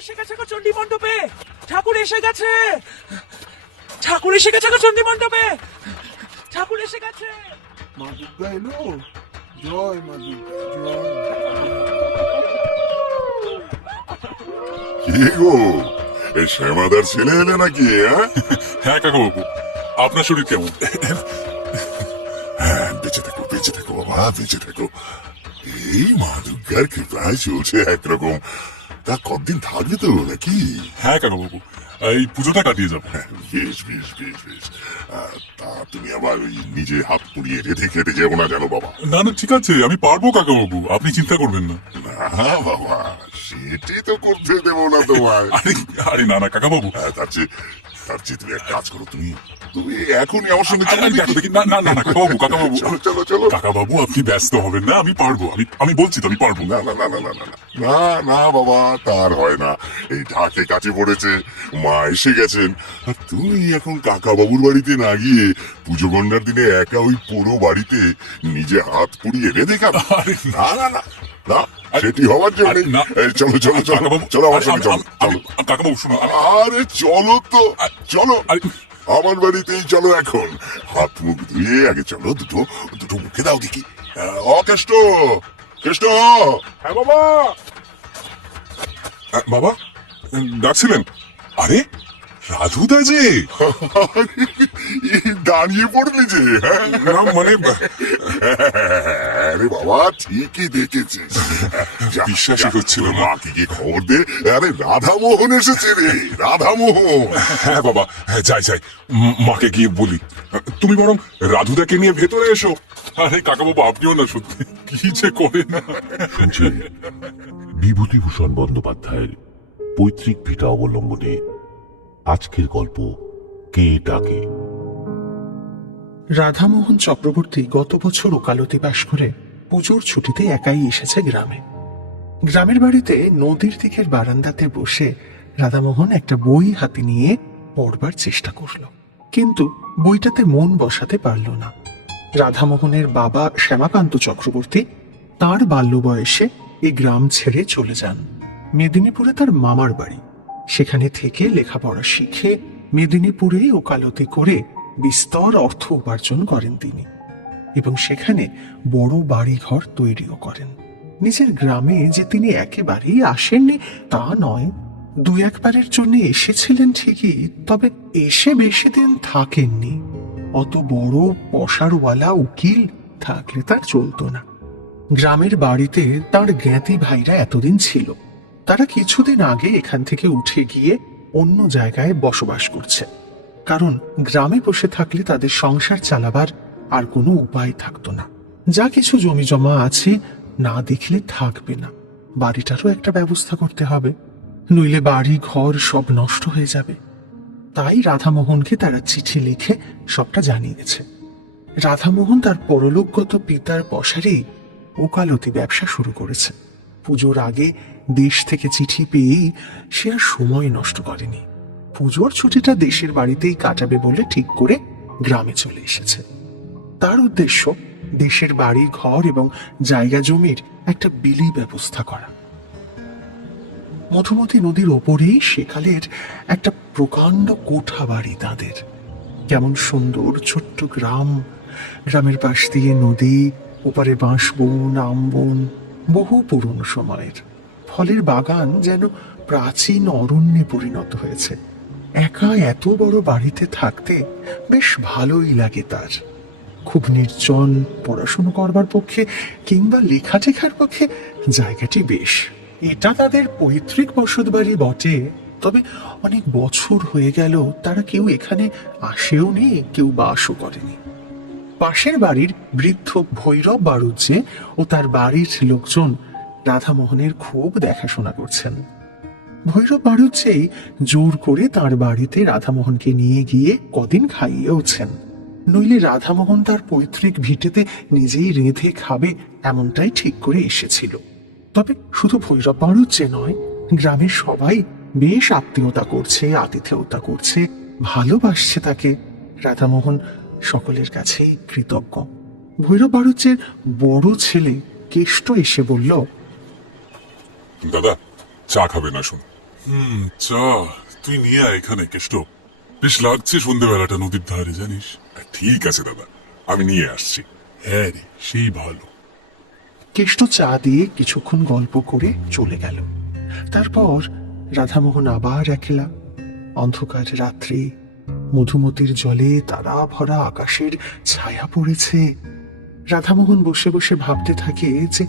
এসে গেছে গো চণ্ডী মণ্ডপে, ঠাকুর এসে গেছে, ঠাকুর এসে গেছে গো চণ্ডী মণ্ডপে, ঠাকুর এসে গেছে। মা দুর্গা এলো। জয় মা দুর্গা, জয়। কি গো, এই শ্যামাদার ছেলে এলে নাকি? হ্যাঁ কাকাবাবু, আপনার শরীর কেমন? হ্যাঁ, বেঁচে থাকো বেঁচে থাকো বাবা, বেঁচে থাকো। এই মা দুর্গার কৃপায় চলছে একরকম। তা কতদিন থাকবে তো নাকি? হ্যাঁ কাকাবাবু, এই পুজোটা কাটিয়ে যাবো। বেশ বেশ বেশ বেশ। তা তুমি আবার ওই নিজে হাত পুড়িয়ে রেঁধে খেতে যাবো না জানো বাবা? না না ঠিক আছে, আমি পারবো কাকাবাবু, আপনি চিন্তা করবেন না। না বাবা, সেটি তো করতে দেবো না তোমায়। আরে আরে না না কাকাবাবু, তার চেয়ে তুমি এক কাজ করো, তুমি তুমি এখনই আমার সঙ্গে চলো আরে, দেখো, দেখি, না না না না কাকাবাবু, কাকাবাবু, চলো চলো চলো। কাকাবাবু আপনি ব্যস্ত হবেন না, আমি পারবো, আমি বলছি তো আমি পারবো। না না না না না না না না বাবা, তার হয় না। এই ঢাকে কাছে পড়েছে, মা এসে গেছেন, আর তুমি এখন কাকা বাবুর বাড়িতে না গিয়ে পুজো গন্ডার দিনে একা ওই পুরো বাড়িতে নিজে হাত পুড়িয়ে রেঁধে খাবে? আরে না না না না, সেটি হওয়ার জন্য আরে, না। চলো চলো চলো কাকাবাবু, চলো আমার আরে, সঙ্গে চলো চলো। কাকাবাবু শুনো, আরে চলো তো, চলো আরে, আমার বাড়িতেই চলো এখন। হাত মুখ ধুয়ে আগে চলো, দুটো দুটো মুখে দাও দেখি। কেষ্ট, কেষ্ট। হ্যাঁ বাবা। বাবা ডাকছিলেন? আরে রাধুদা যে, দাঁড়িয়ে পড়লি যে? না মানে আরে বাবা, ঠিকই দেখেছিস। বিশ্বাসই হচ্ছিল না। মাকে গিয়ে খবর দে। আরে রাধামোহন এসেছে রে, রাধামোহন। হ্যাঁ বাবা, হ্যাঁ যাই যাই, মাকে গিয়ে বলি। তুমি বরং রাধুদাকে নিয়ে ভেতরে এসো। আরে কাকাবাবু আপনিও না, সত্যি কি যে করে না। শুনছি বিভূতিভূষণ বন্দ্যোপাধ্যায়ের পৈতৃক ভিটা অবলম্বনে আজকের গল্প কে ডাকে। রাধামোহন চক্রবর্তী গত বছর ওকালতি পাশ করে পুজোর ছুটিতে একাই এসেছে গ্রামে। গ্রামের বাড়িতে নদীর দিকের বারান্দাতে বসে রাধামোহন একটা বই হাতে নিয়ে পড়বার চেষ্টা করল, কিন্তু বইটাতে মন বসাতে পারল না। রাধামোহনের বাবা শ্যামাকান্ত চক্রবর্তী তার বাল্য বয়সে এই গ্রাম ছেড়ে চলে যান মেদিনীপুরে তার মামার বাড়ি। সেখানে থেকে লেখাপড়া শিখে মেদিনীপুরে ওকালতি করে বিস্তর অর্থ উপার্জন করেন তিনি, এবং সেখানে বড় বাড়িঘর তৈরিও করেন। নিজের গ্রামে যে তিনি একেবারেই আসেননি তা নয়, দু একবারের জন্য এসেছিলেন ঠিকই, তবে এসে বেশি দিন থাকেননি। অত বড় পসারওয়ালা উকিল থাকলে তার চলতো না। গ্রামের বাড়িতে তার জ্ঞাতি ভাইরা এতদিন ছিল, তারা কিছুদিন আগে এখান থেকে উঠে গিয়ে অন্য জায়গায় বসবাস করছে, কারণ গ্রামে বসে থাকলে তাদের সংসার চালাবার আর কোনো উপায় থাকতো না। যা কিছু জমি জমা আছে না দেখলে থাকবে না, বাড়িটারও একটা ব্যবস্থা করতে হবে, নইলে বাড়ি ঘর সব নষ্ট হয়ে যাবে। তাই রাধামোহনকে তারা চিঠি লিখে সবটা জানিয়েছে। রাধামোহন তার পরলোকগত পিতার পসারেই ওকালতি ব্যবসা শুরু করেছে। পুজোর আগে দেশ থেকে চিঠি পেয়েই সে আর সময় নষ্ট করেনি। পুজোর ছুটিটা দেশের বাড়িতেই কাটাবে বলে ঠিক করে গ্রামে চলে এসেছে। তার উদ্দেশ্য দেশের বাড়ি ঘর এবং জায়গা জমির একটা বিলি ব্যবস্থা করা। মধুমতি নদীর ওপরেই সেকালের একটা প্রকাণ্ড কোঠা বাড়ি তাদের। কেমন সুন্দর ছোট্ট গ্রাম, গ্রামের পাশ দিয়ে নদী, ওপারে বাঁশবন আমবন, বহু পুরনো সময়ের। ফলের বাগান যেন প্রাচীন অরণ্যে পরিণত হয়েছে। একা এত বড় বাড়িতে থাকতে বেশ ভালোই লাগে তার। খুব নির্জন, পড়াশুনো করবার পক্ষে কিংবা লেখাটেখার পক্ষে জায়গাটি বেশ। এটা তাদের পৈতৃক বসত বাড়ি বটে, তবে অনেক বছর হয়ে গেল তারা কেউ এখানে আসেও নি, কেউ বাসও করেনি। পাশের বাড়ির বৃদ্ধ ভৈরব বাড়ুজ্জে ও তার বাড়ির লোকজন রাধামোহনের খুব দেখাশোনা করছেন। ভৈরব বাড়ুজ্জেই জোর করে তার বাড়িতে রাধামোহনকে নিয়ে গিয়ে কদিন খাইয়েওছেন, নইলে রাধামোহন তার পৈতৃক ভিটেতে নিজেই রেঁধে খাবে এমনটাই ঠিক করে এসেছিল। তবে শুধু ভৈরব বাড়ুজ্জে নয়, গ্রামের সবাই বেশ আত্মীয়তা করছে, আতিথেয়তা করছে, ভালোবাসছে তাকে। রাধামোহন সকলের কাছেই কৃতজ্ঞ। ভৈরব বাড়ুজ্জের বড় ছেলে কেষ্ট এসে বলল, দাদা চা খাবে না? শুন, চা তুই নিয়ে আয় এখানে কেষ্ট। বেশ লাগছে সন্ধ্যেবেলাটা নদীর ধারে, জানিস। ঠিক আছে দাদা, আমি নিয়ে আসছি। হ্যাঁ রে, সেই ভালো। কেষ্ট চা দিয়ে কিছুক্ষণ গল্প করে চলে গেল। তারপর রাধামোহন আবার একলা। অন্ধকার রাত্রি, মধুমতির জলে তারা ভরা আকাশের ছায়া পড়েছে। রাধামোহন বসে বসে ভাবতে থাকে যে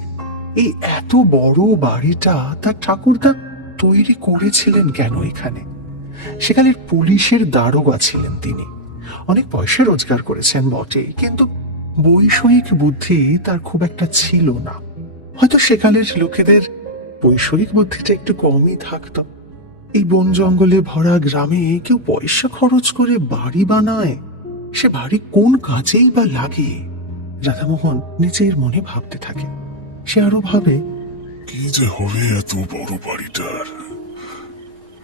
এই এত বড় বাড়িটা তার ঠাকুরদা তৈরি করেছিলেন কেন এখানে। সেখানের পুলিশের দারোগা ছিলেন তিনি। অনেক পয়সা রোজগার করেছেন বটে, কিন্তু বৈষয়িক বুদ্ধি তার খুব একটা ছিল না। হয়তো সেকালের লোকেদের বৈষয়িক বুদ্ধিটা একটু কমই থাকতো। এই বন জঙ্গলে ভরা গ্রামে কেউ পয়সা খরচ করে বাড়ি বানায়, সে বাড়ি কোন কাজেই বা লাগে? রাধামোহন নিজের মনে ভাবতে থাকে। সে আরো ভাবে, কি যে হবে এত বড় বাড়িটার।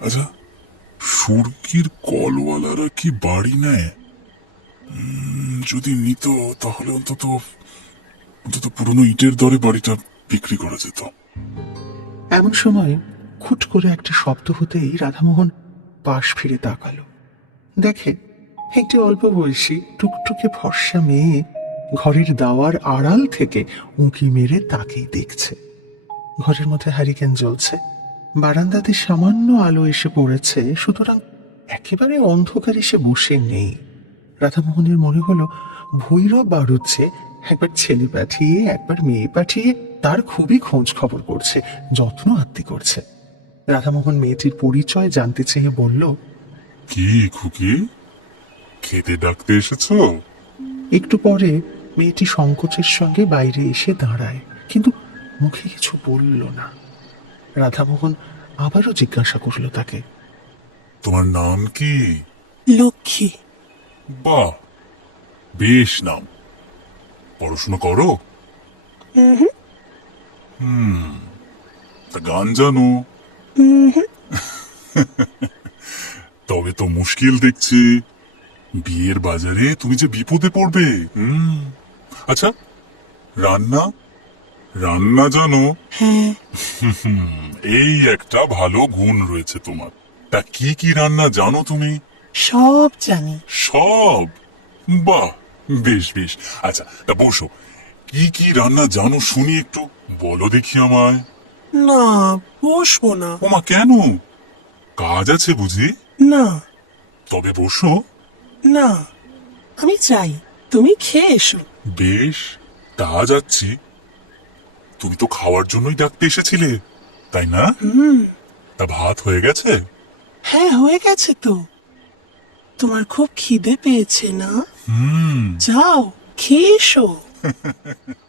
আচ্ছা, সুরকির কলওয়ালারা কি বাড়ি নেয়? যদি নিত তাহলে অন্তত পুরনো ইটের দরে বাড়িটা বিক্রি করা যেত। এমন সময় খুট করে একটা শব্দ হতেই রাধামোহন পাশ ফিরে তাকালো। দেখে একটি অল্প বয়সী টুকটুকে ফর্সা মেয়ে ঘরের দাওয়ার আড়াল থেকে উঁকি মেরে তাকেই দেখছে। ঘরের মধ্যে হ্যারিকেন জ্বলছে, বারান্দাতে সামান্য আলো এসে পড়েছে, সুতরাং একেবারে অন্ধকার এসে বসে নেই। রাধামোহনের মনে হলো ভৈরব বাড়ুচ্ছে একবার ছেলে পাঠিয়ে একবার মেয়ে পাঠিয়ে তার খুবই খোঁজ খবর করছে, যত্ন আত্তি করছে। রাধামোহন মেয়েটির পরিচয় জানতে চেয়ে বলল, কি খুকি, খেতে ডাকতে এসেছো? একটু পরে মেয়েটি সংকোচের সঙ্গে বাইরে এসে দাঁড়ায়, কিন্তু মুখে কিছু বলল না। রাধামোহন আবারও জিজ্ঞাসা করল তাকে, তোমার নাম কি? লক্ষ্মী। বাহ, বেশ নাম। পড়াশোনা করো? তা গান জানো? তবে তো মুশকিল দেখছি, বিয়ের বাজারে তুমি যে বিপদে পড়বে। আচ্ছা, রান্না রান্না জানো? হ্যাঁ। এই একটা ভালো গুণ রয়েছে তোমার। তা কি কি রান্না জানো তুমি? সব জানি। সব? বাহ, বেশ বেশ। আচ্ছা, তা বসো। কি কি রান্না জানো শুনি একটু, বলো দেখি আমায়। না, বসবো না। ওমা, কেন? কাজ আছে বুঝি? না তবে বসো। না, আমি চাই তুমি খেয়ে এসো। বেশ, তা যাচ্ছি। তুমি তো খাওয়ার জন্যই ডাকতে এসেছিলে, তাই না? তা ভাত হয়ে গেছে? হ্যাঁ, হয়ে গেছে তো। তোমার খুব খিদে পেয়েছে না? যাও খেয়ে এসো।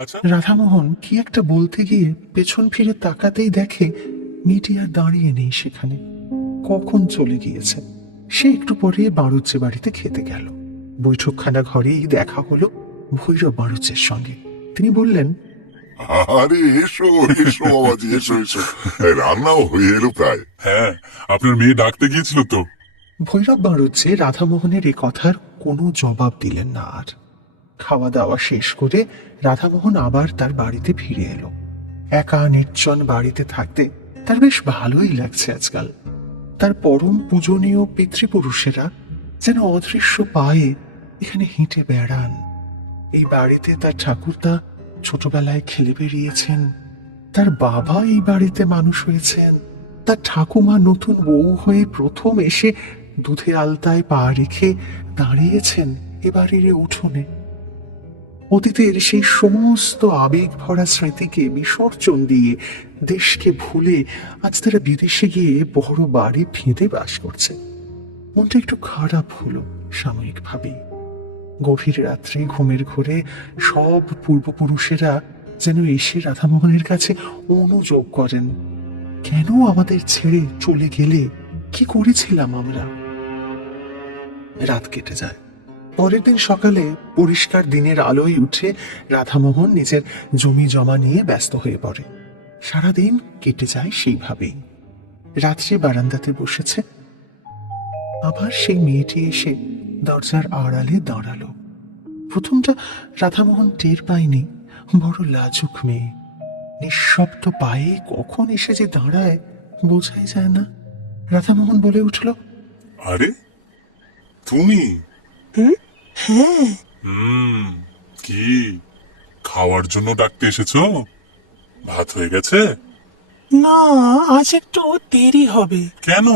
আচ্ছা, রাধামোহন কি একটা বলতে গিয়ে পেছন ফিরে তাকাতেই দেখে মেয়েটি আর দাঁড়িয়ে নেই সেখানে, কখন চলে গিয়েছে। সে একটু পরে বাড়ুজ্জে বাড়িতে খেতে গেল। বৈঠকখানা ঘরেই দেখা হলো ভৈরব বাড়ুজ্জের সঙ্গে। তিনি বললেন, আরে এসো এসো বাবাজি, এসো এসো, রান্নাও হয়ে এলো প্রায়। হ্যাঁ, আপনার মেয়ে ডাকতে গিয়েছিল তো। ভৈরব বাড়ুজ্জে রাধামোহনের এ কথার কোনো জবাব দিলেন না। আর খাওয়া দাওয়া শেষ করে রাধামোহন আবার তার বাড়িতে ফিরে এলো। একা নির্জন বাড়িতে থাকতে তার বেশ ভালোই লাগছে আজকাল। তার পরম পূজনীয় পিতৃপুরুষেরা যেন অদৃশ্য পায়ে এখানে হেঁটে বেড়ান। এই বাড়িতে তার ঠাকুরদা ছোটবেলায় খেলে বেরিয়েছেন, তার বাবা এই বাড়িতে মানুষ হয়েছেন, তার ঠাকুমা নতুন বউ হয়ে প্রথম এসে দুধে আলতায় পা রেখে দাঁড়িয়েছেন এবারের উঠোনে। অতীতের সেই সমস্ত আবেগ ভরা স্মৃতিকে বিসর্জন দিয়ে দেশকে ভুলে আজ তারা বিদেশে গিয়ে বড় বাড়ি ফেঁদে বাস করছে। মনটা একটু খারাপ হলো সাময়িকভাবে। গভীর রাত্রে ঘুমের ঘোরে সব পূর্বপুরুষেরা যেন এসে রাধামোহনের কাছে অনুযোগ করেন, কেন আমাদের ছেড়ে চলে গেলে, কি করেছিলাম আমরা। রাত কেটে যায়। পরের দিন সকালে পরিষ্কার দিনের আলোয় উঠে রাধামোহন নিজের জমি জমা নিয়ে ব্যস্ত হয়ে পড়ে। সারাদিন কেটে যায় সেইভাবেই। রাত্রে বারান্দাতে বসেছে, আবার সেই মেয়েটি এসে দরজার আড়ালে দাঁড়ালো। প্রথমটা রাধামোহন টের পায়নি, বড় লাজুক মেয়ে, নিঃশব্দ পায়ে কখন এসে যে দাঁড়ায় বোঝাই যায় না। রাধামোহন বলে উঠল, আরে তুমি? হ্যাঁ, কি খাওয়ার জন্য ডাকতে এসেছো? ভাত হয়ে গেছে? না, আজ একটু দেরি হবে। কেন?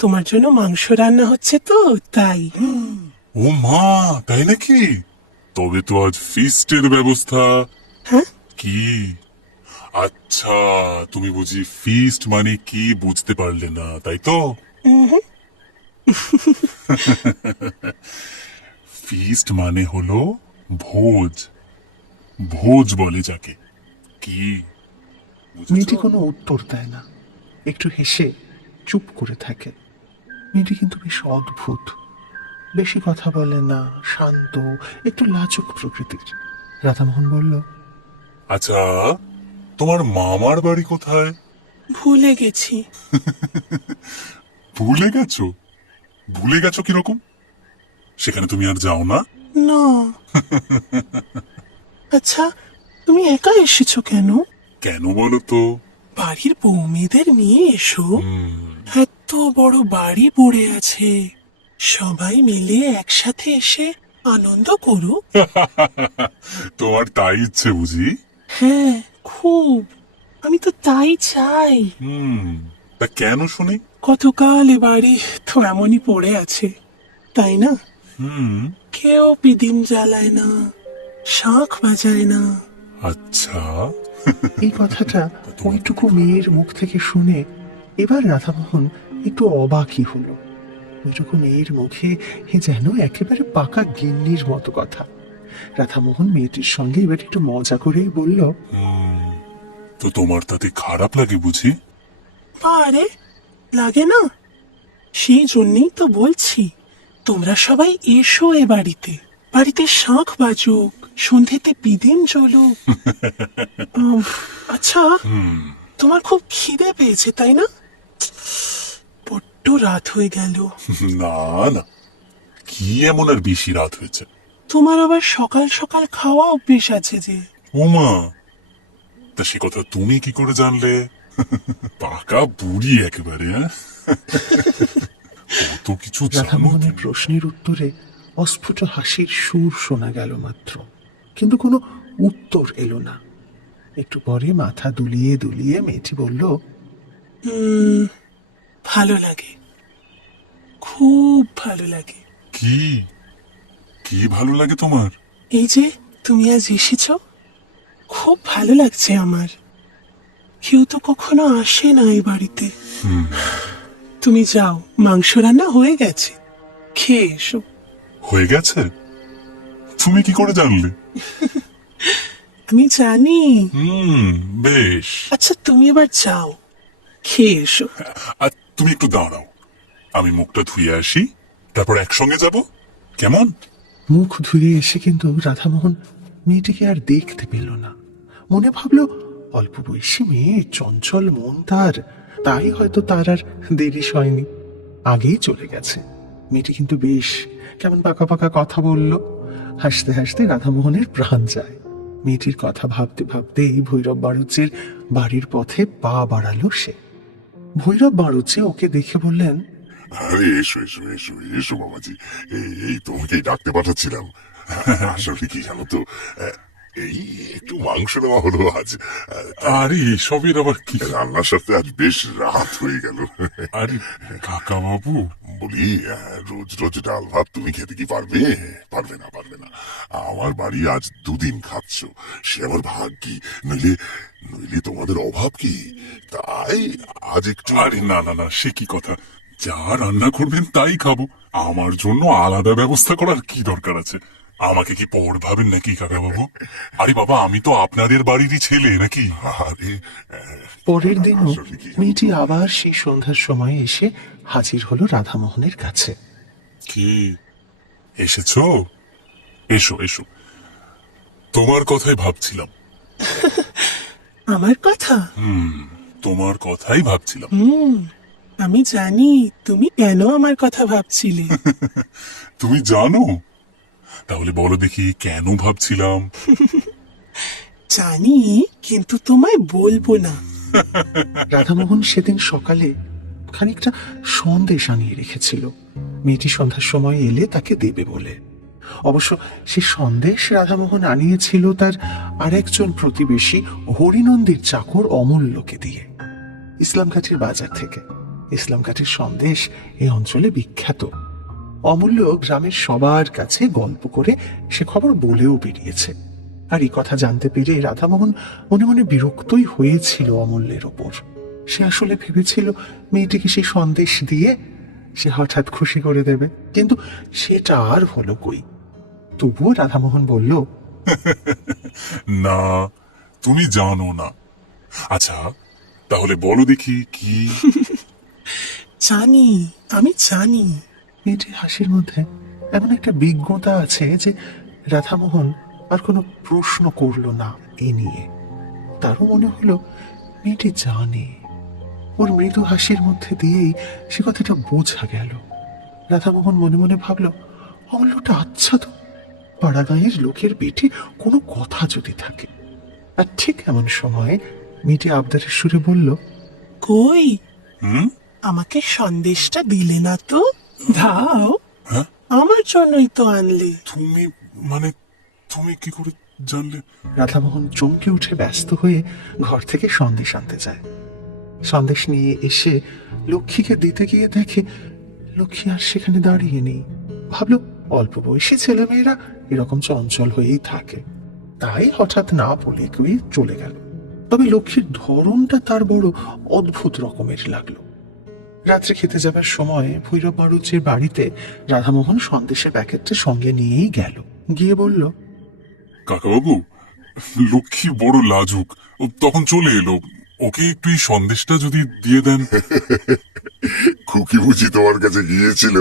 তোমার জন্য মাংস রান্না হচ্ছে তো, তাই। ও মা, তাই নাকি? তবে তো আজ ফিস্টের ব্যবস্থা। হ্যাঁ? কি? আচ্ছা, তুমি বুঝি ফিস্ট মানে কি বুঝতে পারলে না, তাই তো? ফিস্ট মানে হলো ভোজ। ভোজ বলে যাকে। কি বুঝেছো? মেয়েটি কোনো উত্তর দেয় না, একটু হেসে চুপ করে থাকে। মেয়েটি কিন্তু বেশ অদ্ভুত, বেশি কথা বলে না, শান্ত, একটু লাজুক প্রকৃতির। রাধামোহন বলল, আচ্ছা, তোমার মামার বাড়ি কোথায়? ভুলে গেছি। ভুলে গেছো? ভুলে গেছো কিরকম? সেখানে তুমি আর যাও না? না। আচ্ছা, তুমি একা এসেছো কেন? কেন বলো তো? বাড়ির বৌমেদের নিয়ে এসো। এত বড় বাড়ি পড়ে আছে, সবাই মিলে একসাথে এসে আনন্দ করো। তোমার তাই ইচ্ছে বুঝি? হ্যাঁ, খুব। আমি তো তাই চাই। তা কেন শুনি? কতকাল এ বাড়ি তো এমনই পড়ে আছে, তাই না? কেউ পিদিম জ্বালায় না, শাঁখ বাজায় না। আচ্ছা, এই কথাটা ওইটুকু মেয়ের মুখ থেকে শুনে এবার রাধামোহন একটু অবাকই হলো। ওইটুকু মেয়ের মুখে যেন একেবারে পাকা গিন্নির মতো কথা। রাধামোহন মেয়েটির সঙ্গে এবার একটু মজা করেই বলল, তো তোমার তাতে খারাপ লাগে বুঝি? আরে লাগে না, সেই জন্যই তো বলছি, তোমরা সবাই এসো এ বাড়িতে। বাড়িতে শাঁখ বাজুক, সন্ধেতে পিদিম জ্বলুক। আচ্ছা, তোমার খুব খিদে পেয়েছে তাই না? বড্ড রাত হয়ে গেল। না না, কি এমন আর বেশি রাত হয়েছে? তোমার আবার সকাল সকাল খাওয়া অভ্যেস আছে যে। ওমা, তা সে কথা তুমি কি করে জানলে? পাকা বুড়ি একেবারে, হ্যাঁ? কত কিছু জানো রাধামোহনের তুমি। প্রশ্নের উত্তরে অস্ফুট হাসির সুর শোনা গেল মাত্র, কিন্তু কোনো উত্তর এলো না। একটু পরে মাথা দুলিয়ে দুলিয়ে মেয়েটি বলল, ভালো লাগে, খুব ভালো লাগে। কি কি ভালো লাগে তোমার? এই যে তুমি আজ এসেছো, খুব ভালো লাগছে আমার। কেউ তো কখনো আসে না এই বাড়িতে। তুমি যাও, মাংস রান্না হয়ে গেছে, খেয়ে এসো। হয়ে গেছে? তুমি কি করে জানলে? আমি জানি। বেশ। আচ্ছা, তুমি এবার যাও, খেয়ে এসো। আর তুমি একটু দাঁড়াও, আমি মুখটা ধুয়ে আসি, তারপর একসঙ্গে যাব, কেমন? মুখ ধুয়ে এসে কিন্তু রাধামোহন মেয়েটিকে আর দেখতে পেল না। মনে ভাবল, অল্প বয়সী মেয়ে, চঞ্চল মন তার, তাই হয়তো তার আর দেরি হয়নি, আগেই চলে গেছে। মেয়েটি কিন্তু বেশ কেমন পাকা পাকা কথা বলল। হাসতে হাসতে রাধামোহনের প্রাণ যায়। মেয়েটির কথা ভাবতে ভাবতেই ভৈরব বাড়ুজ্যের বাড়ির পথে পা বাড়ালো সে। ভৈরব বাড়ুজ্যে ওকে দেখে বললেন, আরে এসো এসো এসো এসো বাবাজি, এই তোমাকেই ডাকতে পাঠাচ্ছিলাম। আসলে কি জানো তো, এই একটু মাংস নেওয়া হলো আজ। আরে এসবের আবার কি? রান্নার সাথে আজ বেশ রাত হয়ে গেল। আরে কাকা বাবু, বলি, রোজ রোজ ডাল ভাত তুমি খেতে কি পারবে? পারবে না, পারবে না। আমার বাড়ি আজ দুদিন খাচ্ছ, সে আমার ভাগ্যি, নইলে নইলে তোমাদের অভাব কি? তাই আজ একটু। আরে না না না, সে কি কথা? যা রান্না করবেন তাই খাবো, আমার জন্য আলাদা ব্যবস্থা করার কি দরকার আছে? আমাকে কি পর ভাবেন নাকি কাকা বাবু? আরে বাবা, আমি তো আপনাদের বাড়িরই ছেলে নাকি? আরে পরের দিনও আসলে কি জানো মেয়েটি তো, আবার সেই সন্ধ্যার সময় এসে হাজির হলো রাধামোহনের কাছে। কি এসেছো? এসো এসো, তোমার কথাই ভাবছিলাম। আমার কথা? তোমার কথাই ভাবছিলাম। আমি জানি তুমি কেন আমার কথা ভাবছিলে। তুমি জানো? তাহলে বলো দেখি কেন ভাবছিলাম। জানি, কিন্তু তোমায় বলবো না। রাধামোহন সেদিন সকালে খানিকটা সন্দেশ আনিয়ে রেখেছিল, মেয়েটি সন্ধ্যার সময় এলে তাকে দেবে বলে। অবশ্য সে সন্দেশ রাধামোহন আনিয়েছিল তার আরেকজন প্রতিবেশী হরিনন্দীর চাকর অমূল্যকে দিয়ে, ইসলামঘাটের বাজার থেকে। ইসলামঘাটের সন্দেশ এই অঞ্চলে বিখ্যাত। অমূল্য গ্রামের সবার কাছে গল্প করে সে খবর বলেও বেরিয়েছে। আর এই কথা জানতে পেরে রাধামোহন মনে মনে বিরক্তই হয়েছিল অমূল্যের ওপর। সে আসলে ভেবেছিল মেয়েটিকে সেই সন্দেশ দিয়ে সে হঠাৎ খুশি করে দেবে, কিন্তু সেটা আর হলো কই। তবুও রাধামোহন বলল, না, তুমি জানো না। আচ্ছা, তাহলে বলো দেখি কি। জানি, আমি জানি। মেয়েটির হাসির মধ্যে এমন একটা বিজ্ঞতা আছে যে রাধামোহন আর কোনো প্রশ্ন করল না এ নিয়ে। তারও মনে হলো মেয়েটি জানে। ওর মৃদু হাসির মধ্যে দিয়েই সে কথাটা বোঝা গেল। রাধামোহন মনে মনে ভাবল, অমূল্যটা আচ্ছা তো, পাড়াগাঁয়ের লোকের পেটে কোনো কথা যদি থাকে। আর ঠিক এমন সময় মেয়েটি আবদারের সুরে বলল, কই, হুম? আমাকে সন্দেশটা দিলে না তো? দাও, হ্যাঁ? আমার জন্যই তো আনলে। তুমি মানে তুমি কি করে জানলে? রাধামোহন চমকে উঠে ব্যস্ত হয়ে ঘর থেকে সন্দেশ আনতে যায়। সন্দেশ নিয়ে এসে লক্ষ্মীকে দিতে গিয়ে দেখে লক্ষ্মী আর সেখানে দাঁড়িয়ে নেই। ভাবল অল্প বয়সী ছেলেমেয়েরা এরকম চঞ্চল হয়েই থাকে, তাই হঠাৎ না বলে কেউ চলে গেল। তবে লক্ষ্মীর ধরনটা তার বড় অদ্ভুত রকমের লাগলো। রাত্রে খেতে যাবার সময় ভৈরব বাড়ুজ্যের বাড়িতে রাধামোহন সন্দেশের প্যাকেটটা সঙ্গে নিয়েই গেল। গিয়ে বলল, কাকাবাবু, লক্ষ্মী বড় লাজুক, ও তখন চলে এলো। ওকে একটু এই সন্দেশটা যদি দিয়ে দেন। খুকি বুঝি তোমার কাছে গিয়েছিল?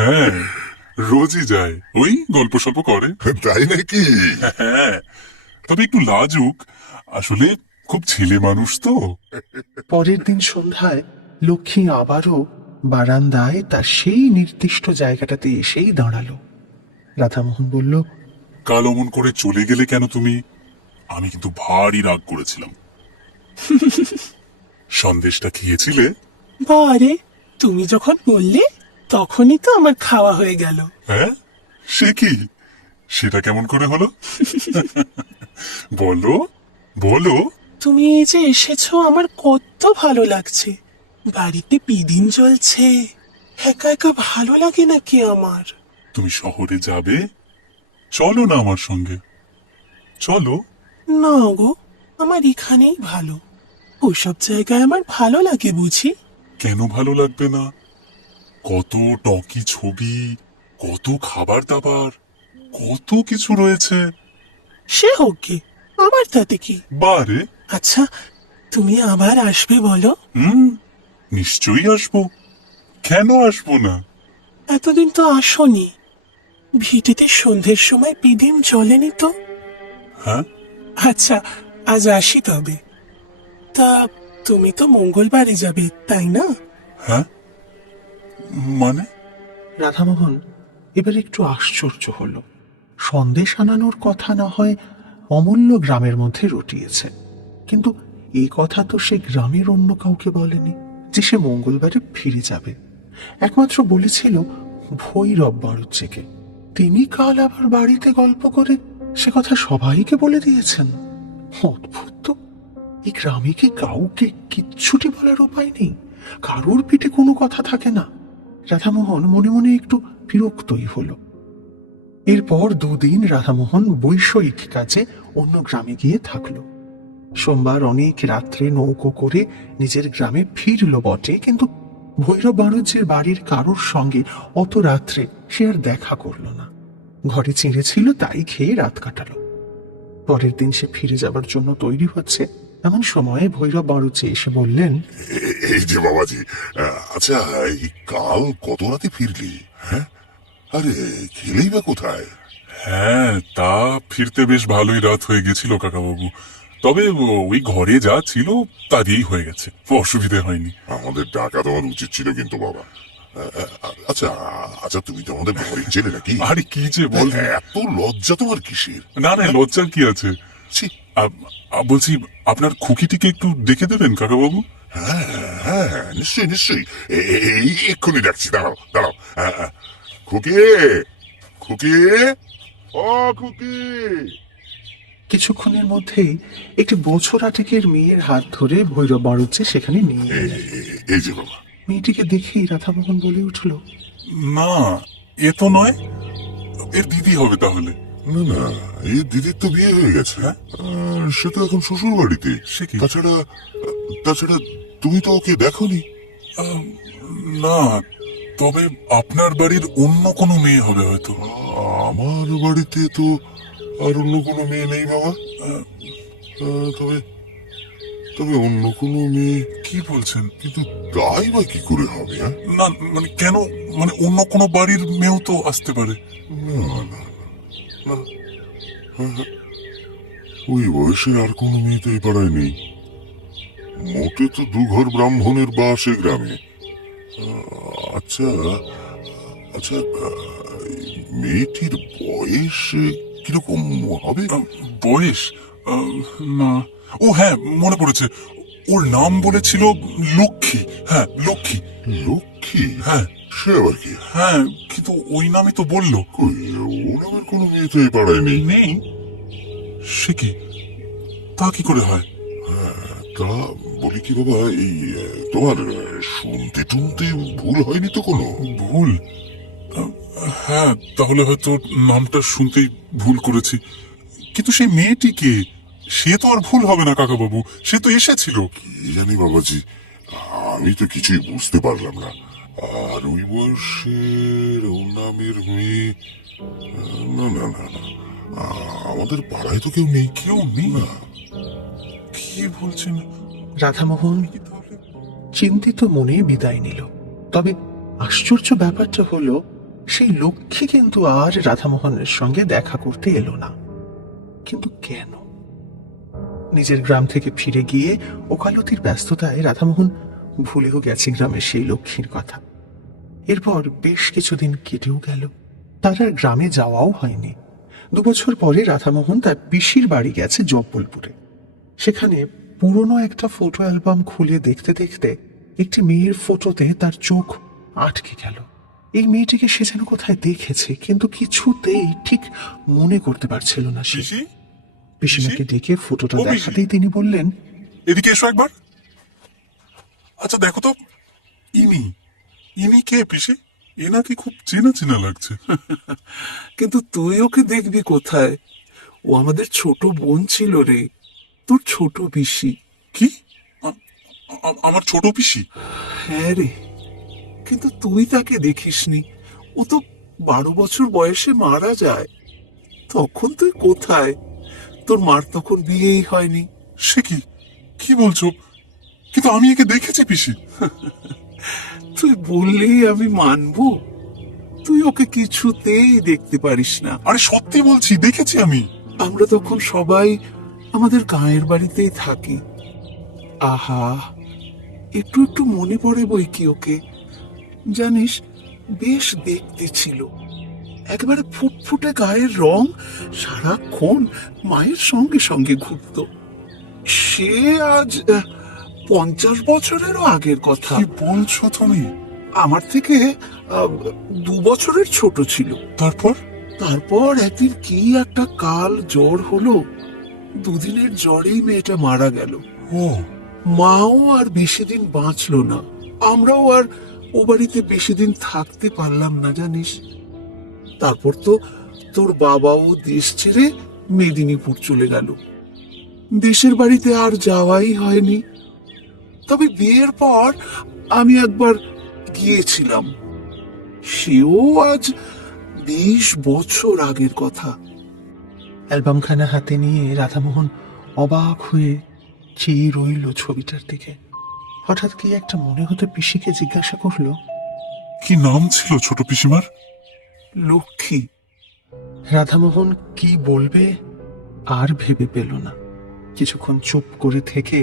হ্যাঁ, রোজই যায়, ওই গল্প সল্প করে। তাই নাকি? হ্যাঁ, তবে একটু লাজুক, আসলে খুব ছেলে মানুষ তো। পরের দিন সন্ধ্যায় লক্ষ্মী আবারও বারান্দায় তার সেই নির্দিষ্ট জায়গাটাতে এসেই দাঁড়ালো। রাধামোহন বলল, কাল অমন করে চলে গেলে কেন তুমি? আমি কিন্তু ভারী রাগ করেছিলাম। সন্দেশটা খেয়েছিলে? বারে, তুমি যখন বললে তখনই তো আমার খাওয়া হয়ে গেল। হ্যাঁ, সে কি? সেটা কেমন করে হলো? বলো বলো। তুমি এই যে এসেছো আমার কত ভালো লাগছে। বাড়িতে পিদিম জ্বলছে, একা একা ভালো লাগে নাকি আমার? তুমি শহরে যাবে, চলো না আমার সঙ্গে, চলো। না গো, আমার এখানেই ভালো। ওইসব জায়গায় আমার ভালো লাগে বুঝি? কেন ভালো লাগবে না? কত টকি ছবি, কত খাবার দাবার, কত কিছু রয়েছে। সে হোক গে, আবার তাতে কি? বারে, আচ্ছা, তুমি আবার আসবে বলো? নিশ্চয়ই আসবো, কেন আসবো না? এতদিন তো আসোনি। ভিটেতে সন্ধ্যের সময় পিদিম জ্বলেনি তো? হ্যাঁ, আচ্ছা, আজ আসি তবে। তা তুমি তো মঙ্গলবারে যাবে, তাই না? হ্যাঁ, মানে রাধামোহন এবার একটু আশ্চর্য হলো। সন্দেশ আনানোর কথা না হয় অমূল্য গ্রামের মধ্যে রটিয়েছে, কিন্তু এই কথা তো সে গ্রামের অন্য কাউকে বলেনি যে সে মঙ্গলবারে ফিরে যাবে। একমাত্র বলেছিল ভৈরব বাড়ুজ্যেকে। তিনি কাল আবার বাড়িতে গল্প করে সে কথা সবাইকে বলে দিয়েছেন। অদ্ভুত তো, এই গ্রামে কি কাউকে কিচ্ছুটি বলার উপায় নেই? কারোর পিঠে কোনো কথা থাকে না। রাধামোহন মনে মনে একটু বিরক্তই হলো। এরপর দুদিন রাধামোহন বৈষয়িক কাজে অন্য গ্রামে গিয়ে থাকলো। সোমবার অনেক রাত্রে নৌকো করে নিজের গ্রামে ফিরল বটে, কিন্তু ভৈরব বাড়ুজ্যের বাড়ির কারোর সঙ্গে অত রাত্রে সে আর দেখা করলো না। ঘরে চিঁড়ে ছিল, তাই খেয়ে রাত কাটালো। পরের দিন সে ফিরে যাবার জন্য তৈরি হচ্ছে, এমন সময়ে ভৈরব বাড়ুজ্যে এসে বললেন, এই যে বাবাজি, আচ্ছা, এই কাল কত রাতে ফিরলি? হ্যাঁ, আরে খেলেই বা কোথায়? হ্যাঁ, তা ফিরতে বেশ ভালোই রাত হয়ে গেছিল কাকাবাবু। তবে ওই ঘরে যা ছিল তা দিয়েই হয়ে গেছে, অসুবিধে হয়নি। আমাদের ডাকা তোমার উচিত ছিল কিন্তু বাবা। আচ্ছা আচ্ছা, তুমি তো আমাদের ঘরের ছেলে নাকি? আরে কি যে বল! এত লজ্জা তোমার কিসের? না না, লজ্জার কি আছে? ছি, বলছি, আপনার খুকিটিকে একটু দেখে দেবেন কাকাবাবু? হ্যাঁ হ্যাঁ হ্যাঁ, নিশ্চয়ই নিশ্চয়ই, এই এক্ষুনি ডাকছি, দাঁড়াও দাঁড়াও। খুকি, খুকি, ও খুকি। কিছুক্ষণের মধ্যেই একটি বছর আটেকের মেয়ের হাত ধরে ভৈরব বাড়ুচ্ছে সেখানে নিয়ে এলেন। এই যে বাবা। মেয়েটিকে দেখেই রাধামোহন বলে উঠল, না, এ তো নয়, এর দিদি হবে তাহলে। না না, এই দিদির তো বিয়ে হয়ে গেছে। হ্যাঁ? সে তো এখন শ্বশুর বাড়িতে। সে কি? তাছাড়া তাছাড়া তুমি তো ওকে দেখোনি। না, তবে আপনার বাড়ির অন্য কোনো মেয়ে হবে হয়তো। আমার বাড়িতে তো আর অন্য কোনো মেয়ে নেই বাবা। তবে তবে অন্য কোনো মেয়ে, কি বলছেন? কিন্তু তাই বা কি করে হবে? হ্যাঁ, না মানে কেন, মানে অন্য কোনো বাড়ির মেয়েও তো আসতে পারে। না না না, হ্যাঁ, ওই বয়সের আর কোনো মেয়ে তো এই পাড়ায় নেই। মোটে তো দুঘর ব্রাহ্মণের বাস এ গ্রামে। আচ্ছা আচ্ছা, মেয়েটির বয়স কিরকম হবে? বয়স? না, ও হ্যাঁ, মনে পড়েছে, ওর নাম বলেছিল লক্ষ্মী। হ্যাঁ, লক্ষ্মী। লক্ষ্মী? হ্যাঁ সে আবার কি? হ্যাঁ, কিন্তু ওই নামই তো বললো। কই, ওর আবার কোনো মেয়ে তো এই পাড়ায় নেই। নেই? সে কি, তা কি করে হয়? তা বলি কি বাবা, এই তোমার শুনতে টুনতে ভুল হয়নি তো কোনো? ভুল? হ্যাঁ, তাহলে হয়তো নামটা শুনতেই ভুল করেছি, কিন্তু সেই মেয়েটি কে? সে তো আর ভুল হবে না কাকা বাবু, সে তো এসেছিল। কি জানি বাবাজি, আমি তো কিছুই বুঝতে পারলাম না। আর ওই বয়সের ও নামের মেয়ে, না না না না, আমাদের পাড়ায় তো কেউ নেই। কেউ নেই? না। কি বলছেন? রাধামোহন কি তাহলে? চিন্তিত মনে বিদায় নিল। তবে আশ্চর্য ব্যাপারটা হলো, সেই লক্ষ্মী কিন্তু আর রাধামোহনের সঙ্গে দেখা করতে এলো না। কিন্তু কেন? নিজের গ্রাম থেকে ফিরে গিয়ে ওকালতির ব্যস্ততায় রাধামোহন ভুলেও গেছে গ্রামের সেই লক্ষ্মীর কথা। এরপর বেশ কিছুদিন কেটেও গেল, তার আর গ্রামে যাওয়াও হয়নি। 2 বছর পরে রাধামোহন তার পিসির বাড়ি গেছে জব্বলপুরে। সেখানে পুরনো একটা ফটো অ্যালবাম খুলে দেখতে দেখতে একটি মেয়ের ফটোতে তার চোখ আটকে গেল। এই মেয়েটিকে সে যেন কোথায় দেখেছে, কিন্তু কিছুতেই ঠিক মনে করতে পারছিল না সে। পিসি, পিসিমাকে ডেকে ফটোটা ও পিসি। দেখাতেই তিনি বললেন, এদিকে এসো একবার। আচ্ছা দেখো তো, ইনি ইনি কে পিসি? এনাকে খুব চেনা চেনা লাগছে। কিন্তু তুই ওকে দেখবি কোথায়? ও আমাদের ছোট বোন ছিল রে, তোর ছোট পিসি। কি? আমার ছোট পিসি? হ্যাঁ রে, কিন্তু তুই তাকে দেখিসনি। ও তো 12 বছর বয়সে মারা যায়। তখন তুই কোথায়? তোর মার তখন বিয়েই হয়নি। সে কি, কি বলছো? কিন্তু আমি একে দেখেছি পিসি। তুই বললেই আমি মানবো? তুই ওকে কিছুতেই দেখতে পারিস না। আরে সত্যি বলছি, দেখেছি আমি। আমরা তখন সবাই আমাদের গাঁয়ের বাড়িতেই থাকি। আহা, একটু একটু মনে পড়ে বই কি ওকে। জানিস, বেশ দেখতে ছিল, একেবারে ফুটফুটে গায়ের রং, সারাক্ষণ মায়ের সঙ্গে সঙ্গে ঘুরতো। সে আজ 50 বছরেরও আগের কথা। কি বলছো তুমি? আমার থেকে 2 বছরের ছোট ছিল। তারপর? তারপর একদিন কি একটা কাল জ্বর হলো, 2 দিনের জ্বরেই মেয়েটা মারা গেল। ও, মাও আর বেশি দিন বাঁচলো না। আমরাও আর ও বাড়িতে বেশি দিন থাকতে পারলাম না জানিস। তারপর তো তোর বাবাও দেশ ছেড়ে মেদিনীপুর চলে গেল। দেশের বাড়িতে আর যাওয়াই হয়নি। তবে বিয়ের পর আমি একবার গিয়েছিলাম, সেও আজ 20 বছর আগের কথা। অ্যালবামখানা হাতে নিয়ে রাধামোহন অবাক হয়ে চেয়ে রইল ছবিটার দিকে। হঠাৎ কি একটা মনে হতে পিসিকে জিজ্ঞাসা করলো, কি নাম ছিল ছোট পিসিমার? লক্ষ্মী। রাধামোহন কি বলবে আর ভেবে পেল না। কিছুক্ষণ চুপ করে থেকে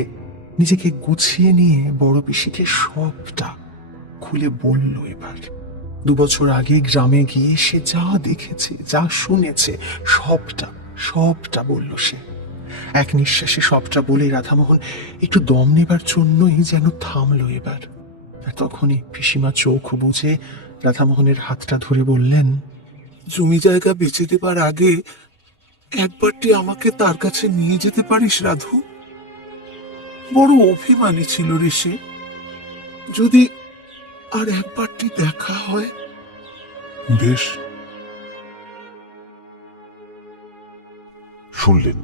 নিজেকে গুছিয়ে নিয়ে বড় পিসিকে সবটা খুলে বলল। এবার 2 বছর আগে গ্রামে গিয়ে সে যা দেখেছে, যা শুনেছে, সবটা সবটা বলল সে। এক নিঃশ্বাসে সবটা বলে রাধামোহন একটু দম নেবার জন্যই যেন থামলো এবার। আর তখনই পিসিমা চোখ বুজে রাধামোহনের হাতটা ধরে বললেন, জমি জায়গা বেচে দেবার আগে একবারটি আমাকে তার কাছে নিয়ে যেতে পারিস রাধু? বড় অভিমানী ছিল রে সে। যদি আর একবারটি দেখা হয়। বেশ। শুনলেন